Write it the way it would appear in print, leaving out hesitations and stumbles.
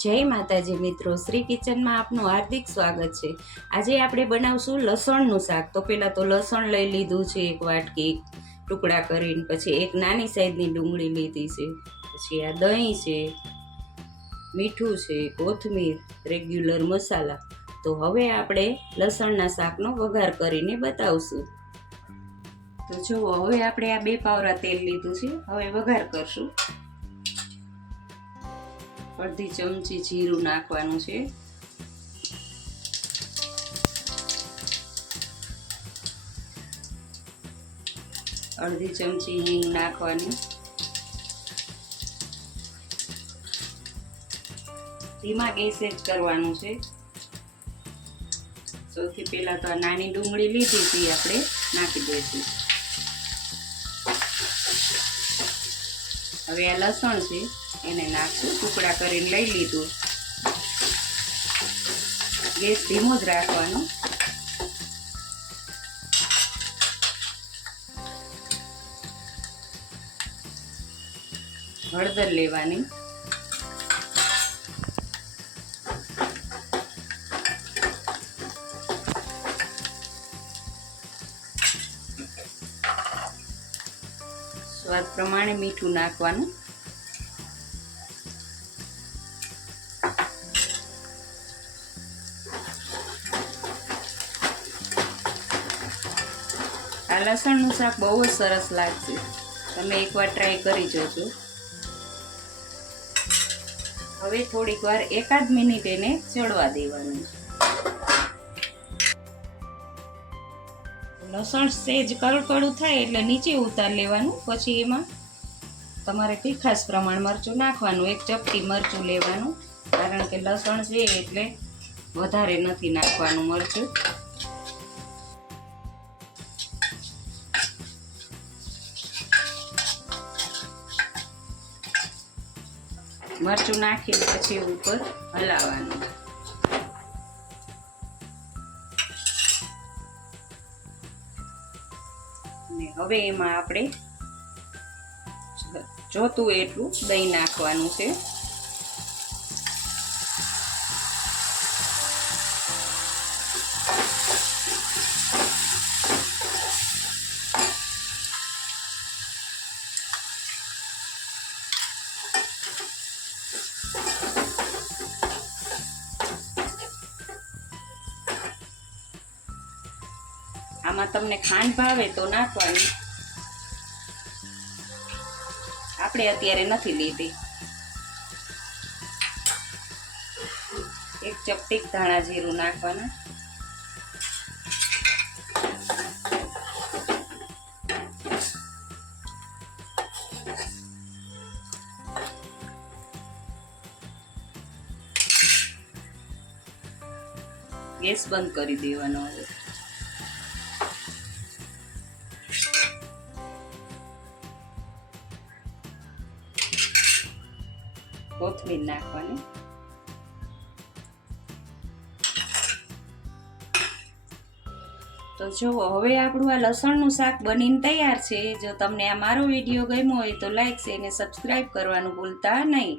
જય માતાજી મિત્રો, શ્રી કિચનમાં આપનું હાર્દિક સ્વાગત છે। આજે આપણે બનાવશું લસણનું શાક। તો પહેલાં તો લસણ લઈ લીધું છે, એક વાટકી ટુકડા કરીને। પછી એક નાની સાઈઝની ડુંગળી લીધી છે। પછી આ દહીં છે, મીઠું છે, કોથમીર, રેગ્યુલર મસાલા। તો હવે આપણે લસણના શાકનો વઘાર કરીને બતાવશું। તો જુઓ, હવે આપણે આ 2 પાવરા તેલ લીધું છે। હવે વઘાર કરશું। અડધી ચમચી જીરું નાખવાનું છે, અડધી ચમચી હિંગ નાખવાની, ધીમા ગેસે જ કરવાનું છે। સૌથી પહેલા તો આ નાની ડુંગળી લીધી હતી આપણે નાખી દઈશું। હવે આ લસણ છે એને નાખશું, ટુકડા કરીને લઈ લીધું। ગેસ ધીમો જ રાખવાનો। હળદર લેવાની, સ્વાદ પ્રમાણે મીઠું નાખવાનું, આ લસણનું શાક બહુ જ સરસ લાગશે, તમે એકવાર ટ્રાય કરી જોજો। હવે થોડીક વાર 1 મિનિટ એને ચડવા દેવાનું। લસણ સેજ કડકડું થાય એટલે નીચે ઉતાર લેવાનું। પછી એમાં તમારે તીખાશ પ્રમાણ મરચું નાખવાનું, 1 ચપટી મરચું લેવાનું, કારણ કે લસણ છે એટલે વધારે નથી નાખવાનું મરચું। મરચું નાખીને પછી ઉપર હલાવવાનું। ને હવે એમાં આપણે જોતું એટલું દહીં નાખવાનું છે। આમાં તમને ખાંડ ભાવે તો નાખવાની, આપણે અત્યારે નથી લીધી। 1 ચપટી ધાણા જીરું નાખવાના, ગેસ બંધ કરી દેવાનો। હવે કોથમીર નાખવાની, તો જુઓ, હવે આપણું આ લસણનું શાક બનીને તૈયાર છે। જો તમને આ મારો વિડીયો ગમ્યો હોય તો લાઈક, શેર અને સબસ્ક્રાઈબ કરવાનું ભૂલતા નહીં।